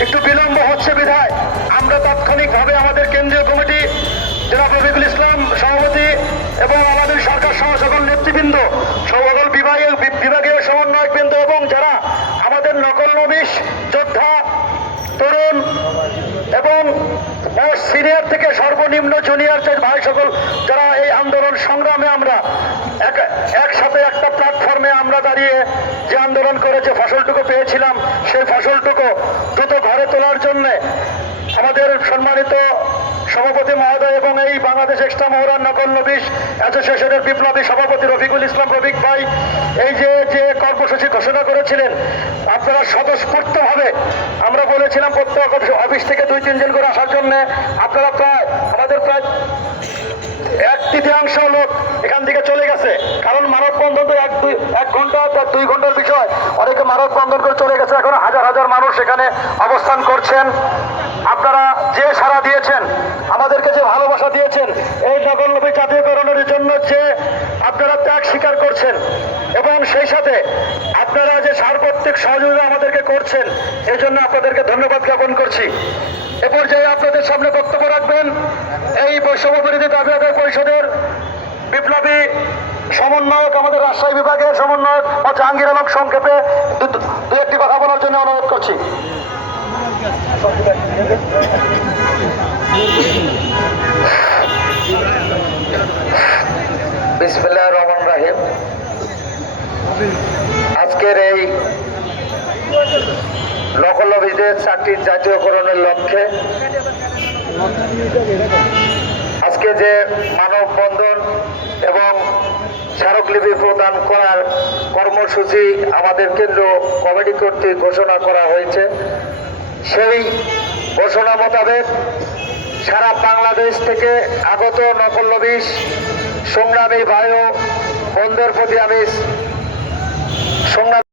একটু বিলম্ব হচ্ছে বিধায়। আমরা তাৎক্ষণিকভাবে আমাদের কেন্দ্রীয় কমিটি, জনাব রফিকুল ইসলাম সভাপতি এবং আমাদের সরকার সহ সকল নেতৃবৃন্দ সকল বিভাগীয় বিভাগীয় সমন্বয়কবৃন্দ এবং যারা আমাদের নকল নবিশ যোদ্ধা, তরুণ এবং মোস্ট সিনিয়র থেকে সর্বনিম্ন জুনিয়র যে ভাই সকল যারা এই আন্দোলন সংগ্রামে আমরা এক- একসাথে একটা প্ল্যাটফর্মে আমরা দাঁড়িয়ে যে আন্দোলন করে যে ফসলটুকু পেয়েছিলাম, সেই ফসলটুকু দ্রুত ঘরে তোলার জন্যে আমাদের সম্মানিত সভাপতি মহোদয় এবং এই বাংলাদেশ এক্সট্রা মহরান নকল নবিশ অ্যাসোসিয়েশনের বিপ্লবী সভাপতি রফিকুল ইসলাম রফিক ভাই, এই যে যে কর্মসূচি ঘোষণা করেছিলেন, আপনারা স্বতঃস্ফূর্তভাবে আমরা বলেছিলাম প্রত্যেক অফিস- থেকে দুই তিনজন করে আসার জন্য আপনারা প্রায়, আমাদের প্রায় এক তৃতীয়াংশ লোক এখান থেকে চলে গেছে। কারণ মানববন্ধন তো এক দুই, এক ঘণ্টা দুই ঘণ্টার বিষয় বন্ধন করে চলে গেছে। এখন হাজার হাজার মানুষ এখানে অবস্থান করছেন। আপনারা যে সাড়া দিয়েছেন, আমাদেরকে যে ভালোবাসা দিয়েছেন, এই নগর নবী জাতীয়করণের জন্য যে আপনারা ত্যাগ স্বীকার করছেন, এবং সেই সাথে আপনারা যে সার্বত্রিক সহযোগিতা আমাদেরকে করছেন, এই জন্য আপনাদেরকে ধন্যবাদ জ্ঞাপন করছি। এ পর্যায়ে আপনাদের সামনে বক্তব্য রাখবেন। এই বৈষম্য বিরোধী দাবি আদায় পরিষদের বিপ্লবী সমন্বয়ক আমাদের রাজশাহী বিভাগের সমন্বয়ক ও জাহাঙ্গীর আলম সংক্ষেপে দু- একটি কথা বলার জন্য অনুরোধ করছি। রহমান রাহিম। আজকের এই নকল অভিযোগের চাকরির জাতীয়করণের লক্ষ্যে আজকে যে মানববন্ধন এবং স্মারকলিপি প্রদান করার কর্মসূচি আমাদের কেন্দ্র কমিটি কর্তৃক ঘোষণা করা হয়েছে। সেই ঘোষণা মোতাবেক সারা বাংলাদেশ থেকে আগত নকলবিশ সংগ্রামী বায়ু বন্ধের প্রতি আমি সংগ্রাম